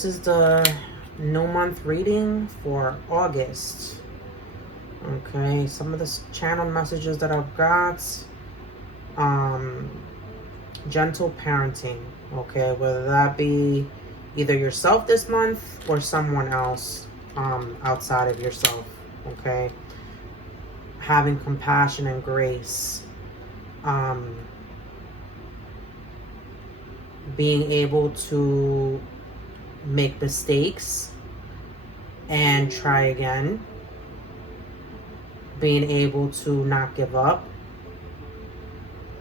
this is the new month reading for August. Okay, some of the channel messages that I've got. Gentle parenting. Okay, whether that be either yourself this month or someone else outside of yourself. Okay, having compassion and grace. Being able to make mistakes and try again. Being able to not give up.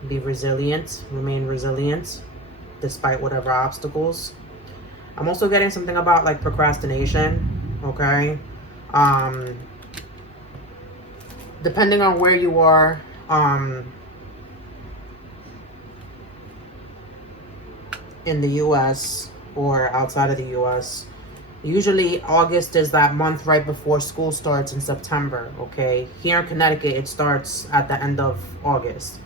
Be resilient, remain resilient despite whatever obstacles. I'm also getting something about like procrastination, okay? Depending on where you are, in the US or outside of the US, usually August is that month right before school starts in September, okay? Here in Connecticut, it starts at the end of August.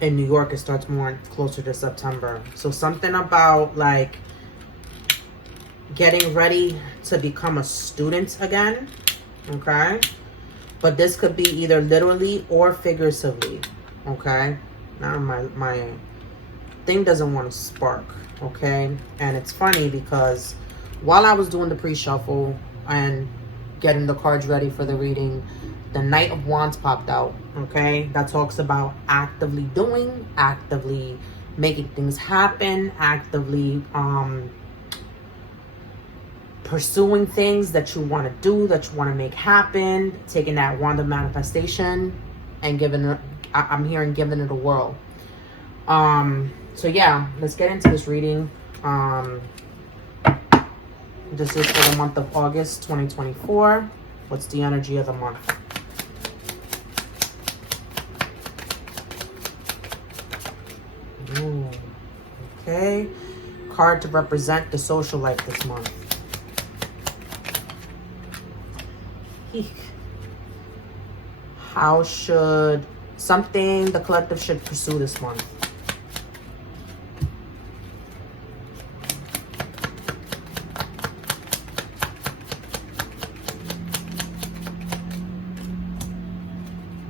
In New York, it starts more closer to September. So something about like getting ready to become a student again, okay? But this could be either literally or figuratively, okay? Now my thing doesn't want to spark, okay? And it's funny because while I was doing the pre-shuffle and getting the cards ready for the reading, the Knight of Wands popped out, okay? That talks about actively doing, actively making things happen, actively pursuing things that you want to do, that you want to make happen, taking that wand of manifestation and giving it, I'm hearing giving it a whirl. So yeah, let's get into this reading. This is for the month of August 2024. What's the energy of the month? Ooh, okay. Card to represent the social life this month. Eek. How should something the collective should pursue this month?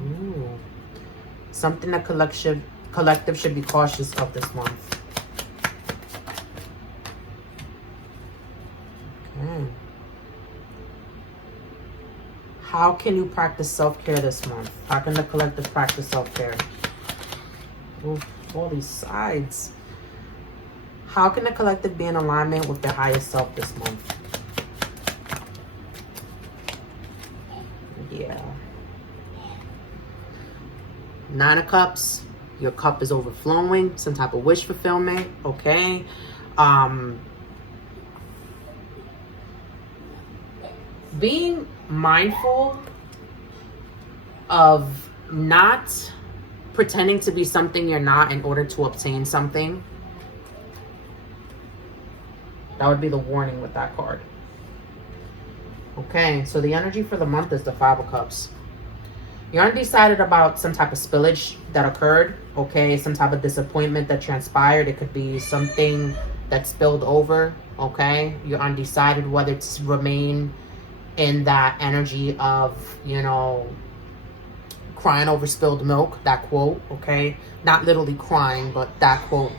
Ooh. Something the collective should be cautious of this month. Okay. How can you practice self-care this month? How can the collective practice self-care? All these sides. How can the collective be in alignment with their highest self this month? Yeah. Nine of Cups. Your cup is overflowing. Some type of wish fulfillment. Okay. Being mindful of not pretending to be something you're not in order to obtain something. That would be the warning with that card. Okay, so the energy for the month is the Five of Cups. You're undecided about some type of spillage that occurred, okay? Some type of disappointment that transpired. It could be something that spilled over, okay? You're undecided whether to remain in that energy of, you know, crying over spilled milk, that quote, okay? Not literally crying, but that quote.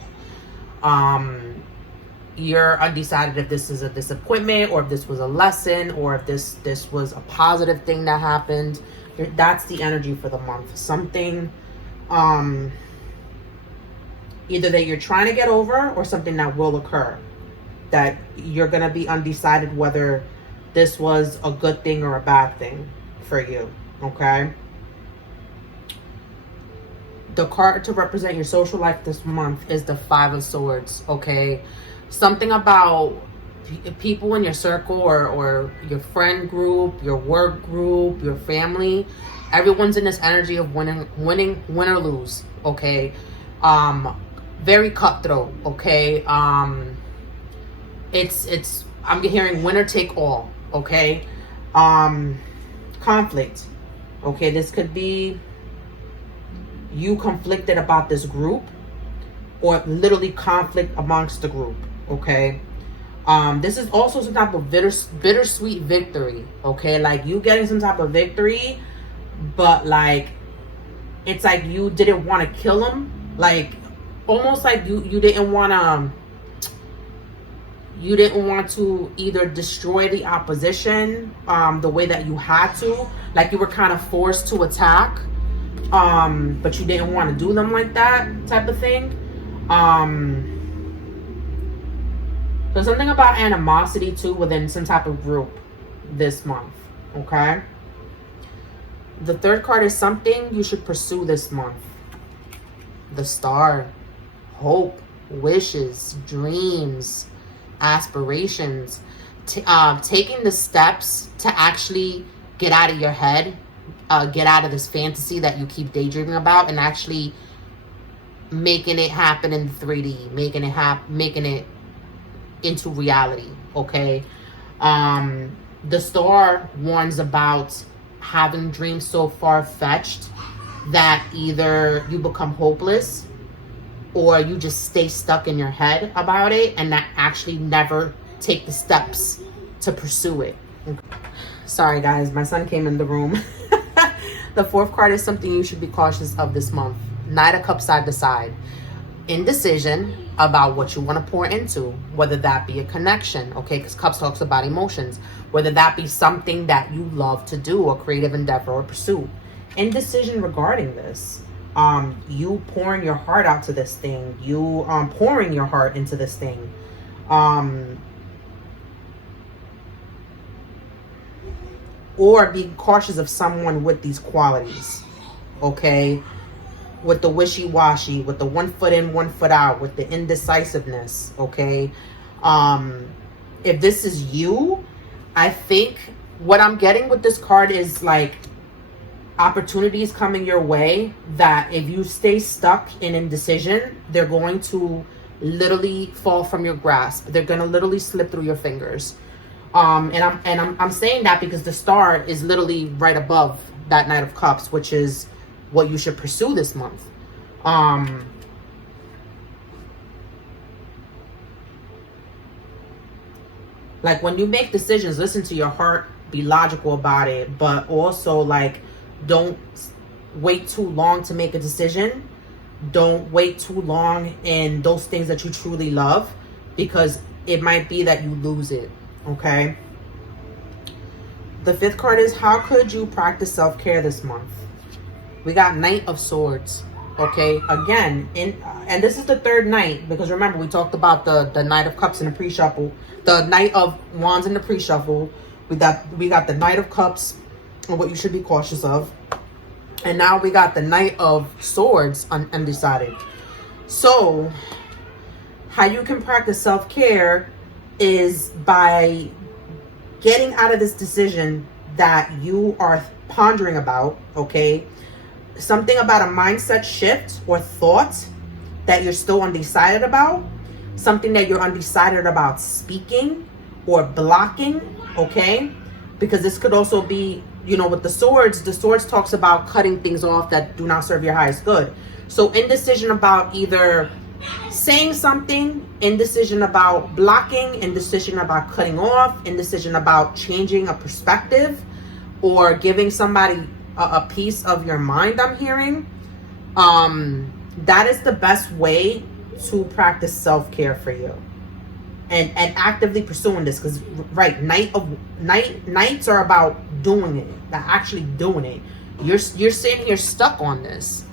You're undecided if this is a disappointment or if this was a lesson or if this was a positive thing that happened. That's the energy for the month. Something either that you're trying to get over or something that will occur. That you're going to be undecided whether this was a good thing or a bad thing for you, okay? The card to represent your social life this month is the Five of Swords, okay? Something about people in your circle or your friend group, your work group, your family. Everyone's in this energy of winning, win or lose, okay? Very cutthroat, okay? It's I'm hearing winner take all, okay? Conflict, okay? This could be you conflicted about this group or literally conflict amongst the group, okay? This is also some type of bittersweet victory, okay? Like you getting some type of victory, but like it's like you didn't want to kill him, like almost like you didn't want to either destroy the opposition the way that you had to, like you were kind of forced to attack, but you didn't want to do them like that type of thing. So something about animosity too within some type of group this month, okay? The third card is something you should pursue this month. The Star, hope, wishes, dreams, aspirations, taking the steps to actually get out of your head, get out of this fantasy that you keep daydreaming about, and actually making it happen in 3D, making it into reality, okay? The Star warns about having dreams so far-fetched that either you become hopeless or you just stay stuck in your head about it and not actually never take the steps to pursue it. Sorry guys, my son came in the room. The fourth card is something you should be cautious of this month. Knight of Cups side to side. Indecision about what you want to pour into, whether that be a connection, okay, because Cups talks about emotions, whether that be something that you love to do, a creative endeavor or pursuit. Indecision regarding this. You pouring your heart out to this thing, you pouring your heart into this thing, or being cautious of someone with these qualities, okay? With the wishy-washy, with the 1 foot in, 1 foot out, with the indecisiveness, okay? If this is you, I think what I'm getting with this card is like opportunities coming your way that if you stay stuck in indecision, they're going to literally fall from your grasp. They're going to literally slip through your fingers. And I'm saying that because the Star is literally right above that Knight of Cups, which is what you should pursue this month. Like when you make decisions, listen to your heart, be logical about it, but also like don't wait too long to make a decision. Don't wait too long in those things that you truly love, because it might be that you lose it, okay? The fifth card is how could you practice self-care this month? We got Knight of Swords, okay? Again, and this is the third night, because remember we talked about the Knight of Cups in the pre-shuffle, the Knight of Wands in the pre-shuffle. We got the Knight of Cups and what you should be cautious of. And now we got the Knight of Swords undecided. So how you can practice self-care is by getting out of this decision that you are pondering about, okay? Something about a mindset shift or thought that you're still undecided about. Something that you're undecided about speaking or blocking, okay? Because this could also be, you know, with the swords talks about cutting things off that do not serve your highest good. So indecision about either saying something, indecision about blocking, indecision about cutting off, indecision about changing a perspective or giving somebody a piece of your mind, I'm hearing. That is the best way to practice self-care for you. And actively pursuing this, because right, nights are about doing it, actually doing it. You're sitting here stuck on this.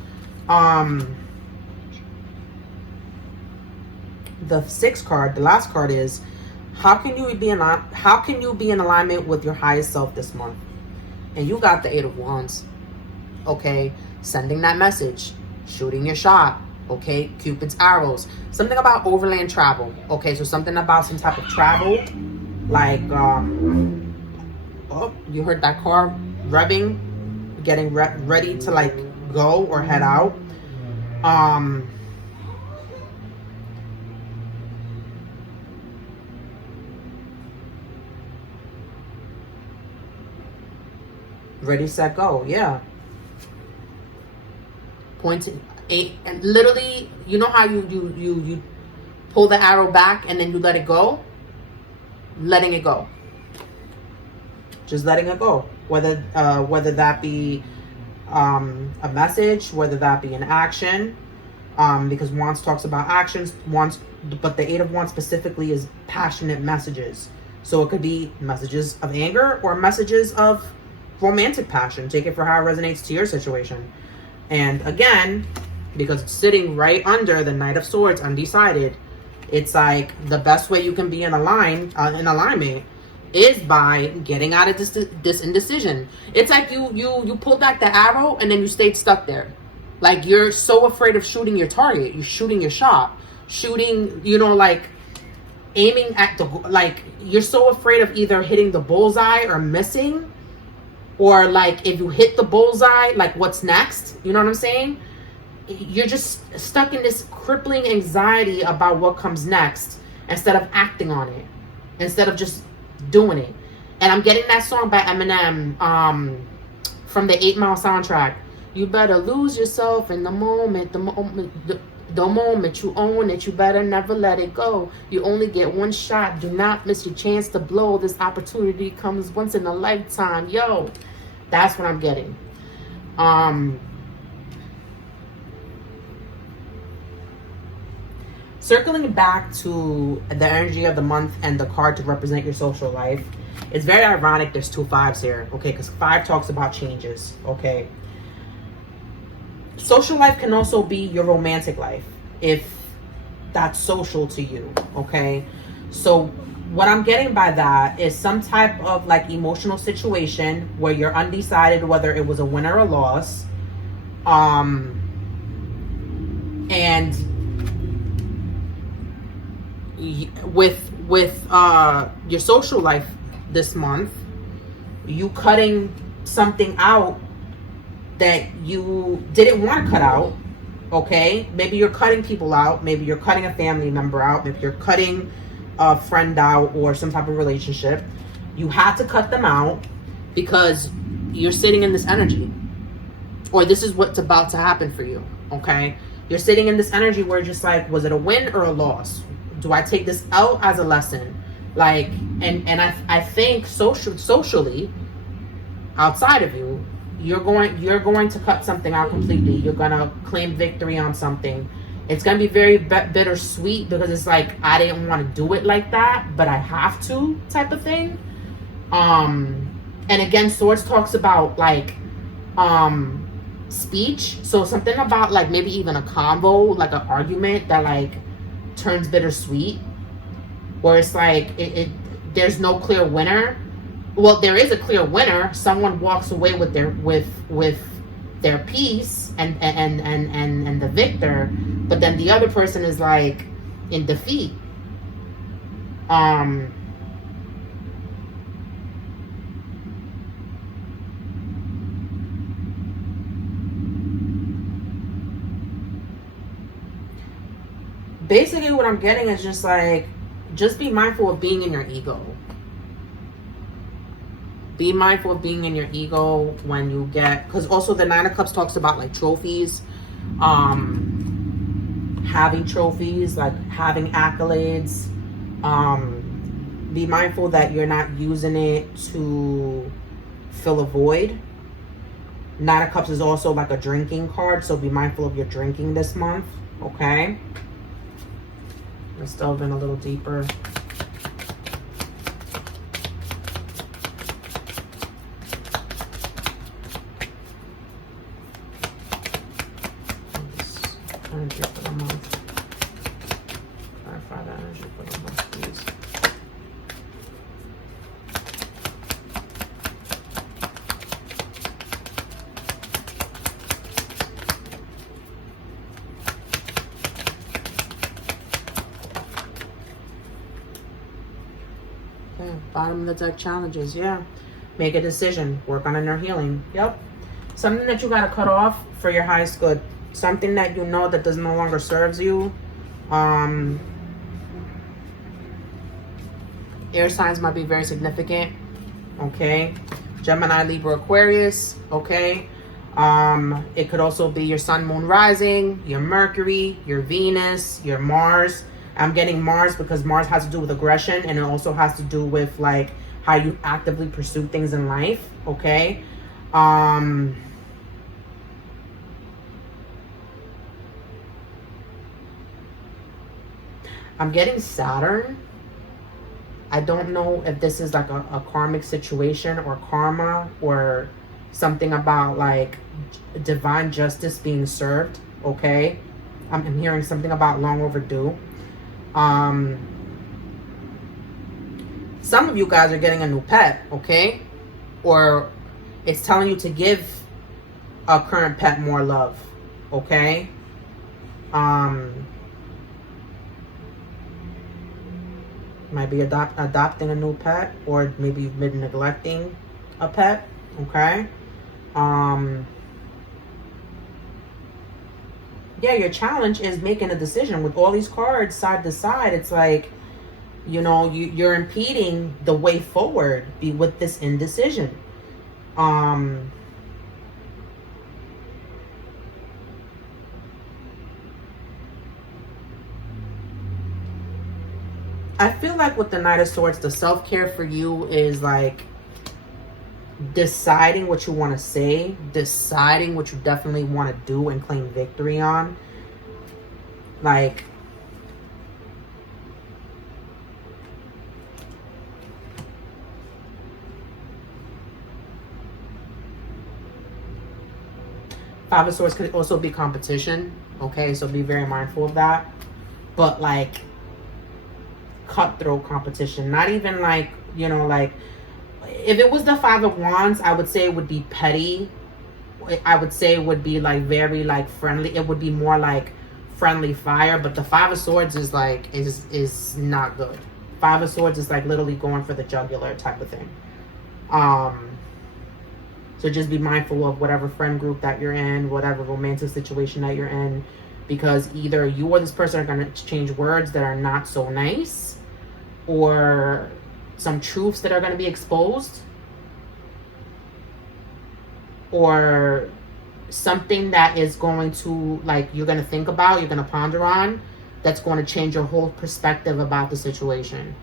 The sixth card, the last card, is how can you be in alignment with your highest self this month? And you got the Eight of Wands, okay? Sending that message, shooting your shot, okay? Cupid's arrows. Something about overland travel, okay? So something about some type of travel, like, oh, you heard that car revving, getting ready to like go or head out. Ready, set, go. Yeah. Pointing, and literally, you know how you pull the arrow back and then you let it go, letting it go. Just letting it go. Whether that be a message, whether that be an action, because Wands talks about actions, but the Eight of Wands specifically is passionate messages. So it could be messages of anger or messages of romantic passion. Take it for how it resonates to your situation. And again, because it's sitting right under the Knight of Swords, undecided, it's like the best way you can be in alignment is by getting out of this indecision. It's like you pulled back the arrow and then you stayed stuck there. Like you're so afraid of shooting your target. You're shooting your shot. Shooting, like aiming at like you're so afraid of either hitting the bullseye or missing. Or like if you hit the bullseye, like what's next? You know what I'm saying? You're just stuck in this crippling anxiety about what comes next instead of acting on it. Instead of just doing it. And I'm getting that song by Eminem from the 8 Mile soundtrack. You better lose yourself in the moment. The moment you own it, you better never let it go. You only get one shot. Do not miss your chance to blow. This opportunity comes once in a lifetime. Yo, that's what I'm getting. Circling back to the energy of the month and the card to represent your social life, it's very ironic there's 2 5s here, okay? Because 5 talks about changes, okay? Social life can also be your romantic life, if that's social to you, okay? So what I'm getting by that is some type of like emotional situation where you're undecided whether it was a win or a loss. And with your social life this month, you cutting something out that you didn't want to cut out, okay? Maybe you're cutting people out. Maybe you're cutting a family member out. Maybe you're cutting a friend out or some type of relationship. You had to cut them out because you're sitting in this energy, or this is what's about to happen for you, okay? You're sitting in this energy where just like, was it a win or a loss? Do I take this out as a lesson? Like, and I think socially, outside of you, you're going to cut something out completely. You're gonna claim victory on something. It's gonna be very bittersweet because it's like, I didn't want to do it like that, but I have to, type of thing. And again, Swords talks about like speech. So something about like maybe even a convo, like an argument that like turns bittersweet, where it's like there's no clear winner. Well, there is a clear winner. Someone walks away with their peace and the victor, but then the other person is like in defeat. Basically what I'm getting is just like, just be mindful of being in your ego. Be mindful of being in your ego when you get, because also the 9 of Cups talks about like trophies, having trophies, like having accolades. Be mindful that you're not using it to fill a void. 9 of Cups is also like a drinking card, so be mindful of your drinking this month, okay? Let's delve in a little deeper. Energy for the month. Clarify the energy for the month, please. Okay, bottom of the deck challenges, yeah. Make a decision. Work on inner healing. Yep. Something that you gotta cut off for your highest good. Something that you know that no longer serves you. Air signs might be very significant. Okay. Gemini, Libra, Aquarius. Okay. It could also be your sun, moon, rising, your Mercury, your Venus, your Mars. I'm getting Mars because Mars has to do with aggression, and it also has to do with like how you actively pursue things in life, okay? I'm getting Saturn. I don't know if this is like a karmic situation or karma or something about like divine justice being served, okay? I'm hearing something about long overdue. Some of you guys are getting a new pet, okay? Or it's telling you to give a current pet more love, okay? Might be adopting a new pet, or maybe you've been neglecting a pet, okay? Yeah, your challenge is making a decision. With all these cards side to side, it's like, you know, you're impeding the way forward with this indecision. I feel like with the Knight of Swords, the self-care for you is like deciding what you want to say, deciding what you definitely want to do and claim victory on. Like, Five of Swords could also be competition, okay? So be very mindful of that. But like cutthroat competition, not even like, you know, like if it was the Five of Wands, I would say it would be petty. I would say it would be like very like friendly. It would be more like friendly fire. But the Five of Swords is like is not good. Five of Swords is like literally going for the jugular type of thing. So just be mindful of whatever friend group that you're in, whatever romantic situation that you're in, because either you or this person are going to exchange words that are not so nice, or some truths that are going to be exposed, or something that is going to, like, you're going to think about, you're going to ponder on, that's going to change your whole perspective about the situation.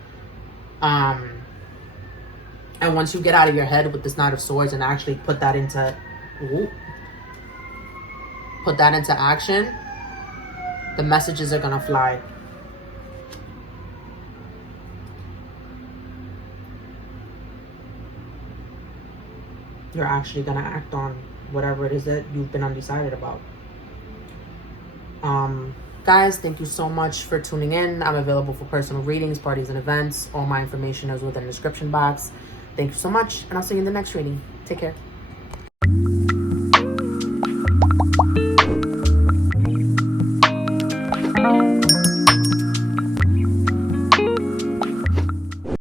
And once you get out of your head with this Knight of Swords and actually put that into action, the messages are going to fly. You're actually going to act on whatever it is that you've been undecided about. Guys, thank you so much for tuning in. I'm available for personal readings, parties, and events. All my information is within the description box. Thank you so much, and I'll see you in the next reading. Take care.